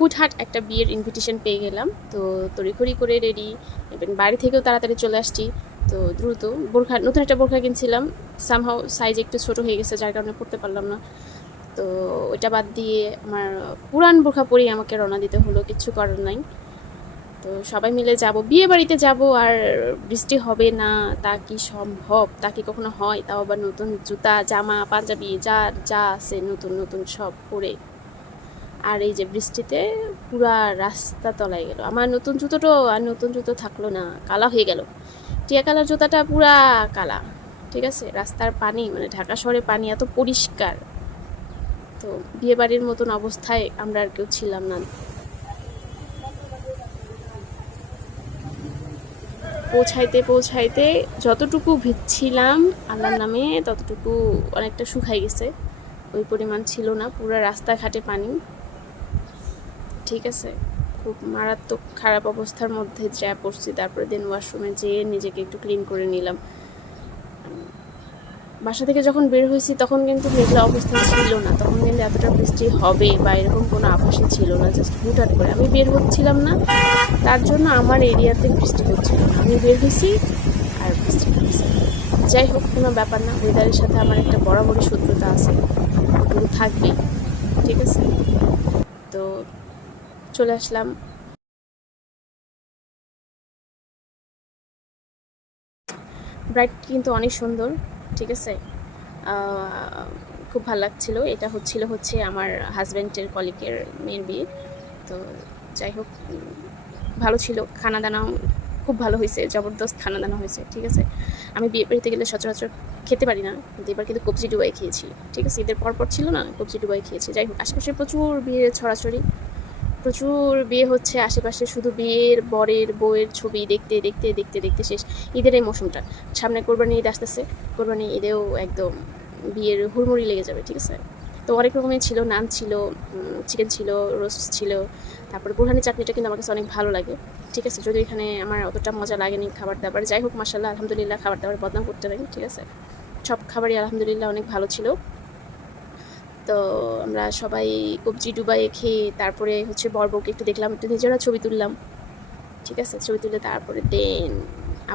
হুটহাট একটা বিয়ের ইনভিটেশন পেয়ে গেলাম, তো তড়িঘড়ি করে রেডি, এবং বাড়ি থেকেও তাড়াতাড়ি চলে আসছি। তো দ্রুত বোরখা, নতুন একটা বোরখা কিনছিলাম, সামহাও সাইজ একটু ছোটো হয়ে গেছে, যার কারণে পরতে পারলাম না। তো ওইটা বাদ দিয়ে আমার পুরান বোরখা পরেই আমাকে রওনা দিতে হলো, কিচ্ছু করার নাই। তো সবাই মিলে যাব, বিয়ে বাড়িতে যাব, আর বৃষ্টি হবে না তা কি সম্ভব? তা কি কখনো হয়? তাও আবার নতুন জুতা, জামা, পাঞ্জাবি, যা যা আছে নতুন নতুন সব পরে। আর এই যে বৃষ্টিতে পুরা রাস্তা তলায় গেল আমার নতুন জুতোটাও, আর নতুন জুতো থাকলো না, কালা হয়ে গেল। টিয়া কালার জুতাটা পুরা কালা। ঠিক আছে, রাস্তার পানি, মানে ঢাকা শহরে পানি এত পরিষ্কার। তো বিয়ে বাড়ির মতন অবস্থায় আমরা আর কেউ ছিলাম না। পৌঁছাইতে পৌঁছাইতে যতটুকু ভিজছিলাম আল্লাহর নামে, ততটুকু অনেকটা শুকাই গেছে, ওই পরিমাণ ছিল না। পুরো রাস্তাঘাটে পানি। ঠিক আছে, খুব মারাত্মক খারাপ অবস্থার মধ্যে যা পড়ছি। তারপরে দেন ওয়াশরুমে যেয়ে নিজেকে একটু ক্লিন করে নিলাম। বাসা থেকে যখন বের হয়েছি তখন কিন্তু মেঘলা অবস্থা ছিল না, তখন কিন্তু এতটা বৃষ্টি হবে বা এরকম কোনো আভাসই ছিল না। জাস্ট হুটহাট করে আমি বের হচ্ছিলাম না, তার জন্য আমার এরিয়াতে বৃষ্টি হচ্ছিল না, আমি বের হয়েছি আর বৃষ্টি হচ্ছে। যাই হোক, কোনো ব্যাপার না, ওয়েদারের সাথে আমার একটা বরাবরই শত্রুতা আছে, ওটুকু থাকবেই। ঠিক আছে, তো চলে আসলাম। ব্রাইড কিন্তু অনেক সুন্দর। ঠিক আছে, খুব ভালো লাগছিল। এটা হচ্ছে আমার হাজব্যান্ডের কলিগের মেয়ের বিয়ে। তো যাই হোক, ভালো ছিল। খানা দানাও খুব ভালো হয়েছে, জবরদস্ত খানা দানা হয়েছে। ঠিক আছে, আমি বিয়ে বাড়িতে গেলে সচরাচর খেতে পারি না, কিন্তু এবার কিন্তু কবজি ডুবাই খেয়েছি। ঠিক আছে, ঈদের পরপর ছিল না, কবজি ডুবাই খেয়েছি। যাই হোক, আশেপাশে প্রচুর বিয়ের ছড়াছড়ি, প্রচুর বিয়ে হচ্ছে আশেপাশে, শুধু বিয়ের বরের বউয়ের ছবি দেখতে দেখতে দেখতে দেখতে শেষ। ঈদের এই মৌসুমটা, সামনে কোরবানি ঈদ আসতেছে, কোরবানি ঈদেও একদম বিয়ের হুড়মুড়ি লেগে যাবে। ঠিক আছে, তো অনেক রকমের ছিল, নান ছিল, চিকেন ছিল, রোস্ট ছিল, তারপরে বুরহানি চাটনিটা কিন্তু আমার কাছে অনেক ভালো লাগে। ঠিক আছে, যদিও এখানে আমার অতটা মজা লাগেনি খাবার দাবার। যাই হোক, মাশাআল্লাহ, আলহামদুলিল্লাহ, খাবার দাবার বদনাম করতে পারি। ঠিক আছে, সব খাবারই আলহামদুলিল্লাহ অনেক ভালো ছিল। তো আমরা সবাই কবজি ডুবাইয়ে খেয়ে তারপরে হচ্ছে বর বউকে একটু দেখলাম, একটু নিজেরা ছবি তুললাম। ঠিক আছে, ছবি তুলে তারপরে দেন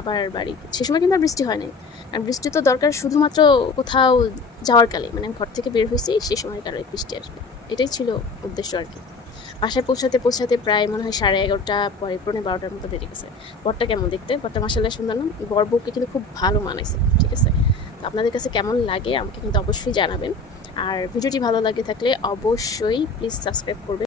আবার বাড়ি। সে সময় কিন্তু আর বৃষ্টি হয় নাই, আর বৃষ্টি তো দরকার শুধুমাত্র কোথাও যাওয়ার কালে, মানে ঘর থেকে বের হয়েছি সেই সময় কারণে বৃষ্টি আসবে, এটাই ছিল উদ্দেশ্য আর কি। বাসায় পৌঁছাতে পৌঁছাতে প্রায় মনে হয় 11:30 পরে, 12:15 মতো বেরিয়ে গেছে। বরটা কেমন দেখতে? বরটা মাশাআল্লাহ সুন্দর না? বর বউকে কিন্তু খুব ভালো মানাইছে। ঠিক আছে, তো আপনাদের কাছে কেমন লাগে আমাকে কিন্তু অবশ্যই জানাবেন। আর ভিডিওটি ভালো লাগে থাকলে অবশ্যই প্লিজ সাবস্ক্রাইব করবেন।